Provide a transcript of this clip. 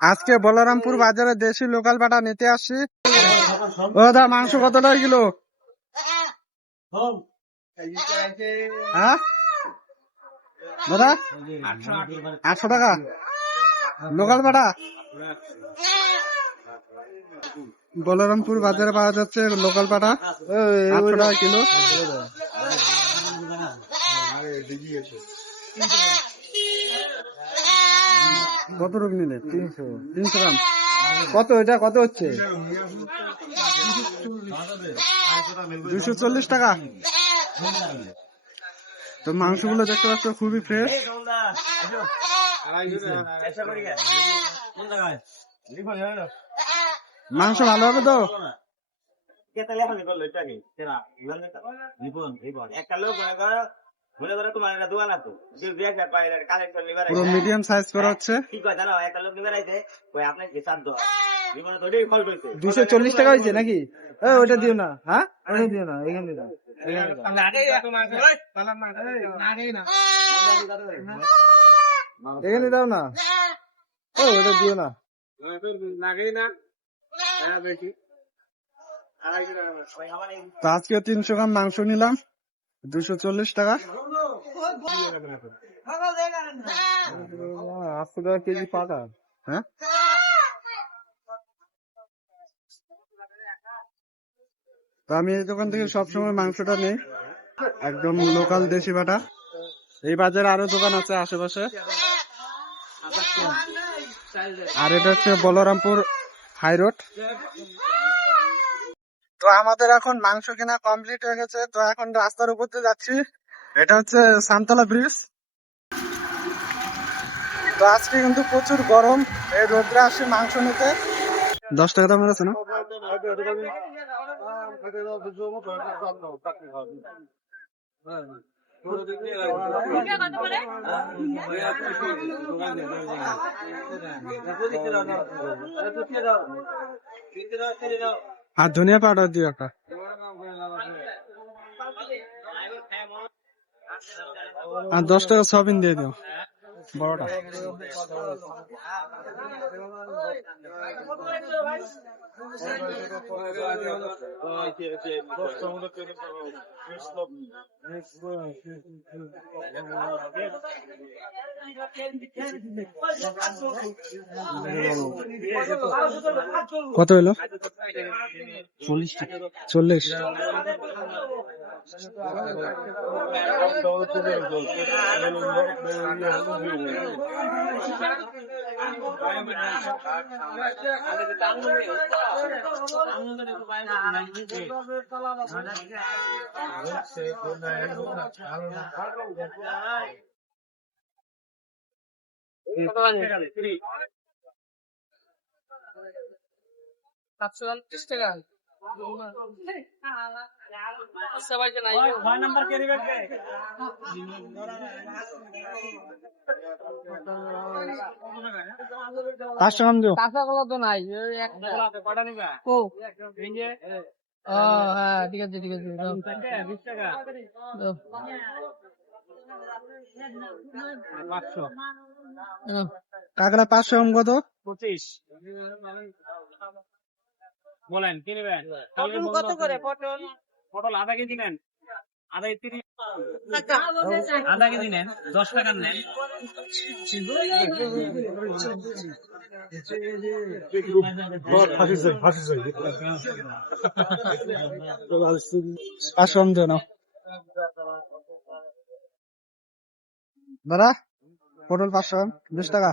আজকে বলরামপুর বাজারে দেশি লোকাল পাটা নিতে আসছি। ও দা, মাংস কত টাকা কিলো? হ্যাঁ দাদা, 800 টাকা লোকাল পাটা। বলরামপুর বাজারে পাওয়া যাচ্ছে লোকাল পাটা 800 টাকা কিলো। কত রূপ নিলে? 300 গ্রাম। কত এটা কত হচ্ছে? 240 টাকা। তো মাংসগুলো দেখতে পাচ্ছ খুবই ফ্রেশ। মাংস ভালো হবে তো? পুরো মিডিয়াম সাইজ করা হচ্ছে। 240 টাকা হয়েছে নাকি? ওটা দিও না। হ্যাঁ ওটা দিও না, এখানে দাও। এখানে দাও না, ওটা দিও না। তো আজকে 300 গ্রাম মাংস নিলাম 240 টাকা। 800 টাকা কেজি পাটা। হ্যাঁ, তো আমি এই দোকান থেকে সবসময় মাংসটা নেই, একদম লোকাল দেশি বাটা। এই বাজারে আরো দোকান আছে আশেপাশে। আর এটা হচ্ছে বলরামপুর হাই রোড। তো আমাদের এখন মাংস কেনা কমপ্লিট হয়ে গেছে। তো এখন রাস্তার উপর দিয়ে যাচ্ছি। এটা হচ্ছে সামতলা ব্রিজ। তো আজকে কিন্তু প্রচুর গরম, এই রোদ্রে আসি মাংস নিতে। 10 টাকা দাম আছে না? আর ধনিয়া পাউডার দিও একটা। আর 10 টাকা সয়াবিন দিয়ে দিও বড়টা। কত হলো? 40 টাকা। 40। পাঁচশো গ্রাম দিও। কাঁচা কলা তো নাই। হ্যাঁ ঠিক আছে ঠিক আছে। কাঁকড়া 500 গ্রাম কত? 25 বলেন কি নেবেন? কত করে পটল? পটল আধা কেজি নেন, আধা 30, আধা কেজি নেন 10 টাকা নেন। 500 গ্রাম দিও না দাদা। পটল 500 গ্রাম 20 টাকা।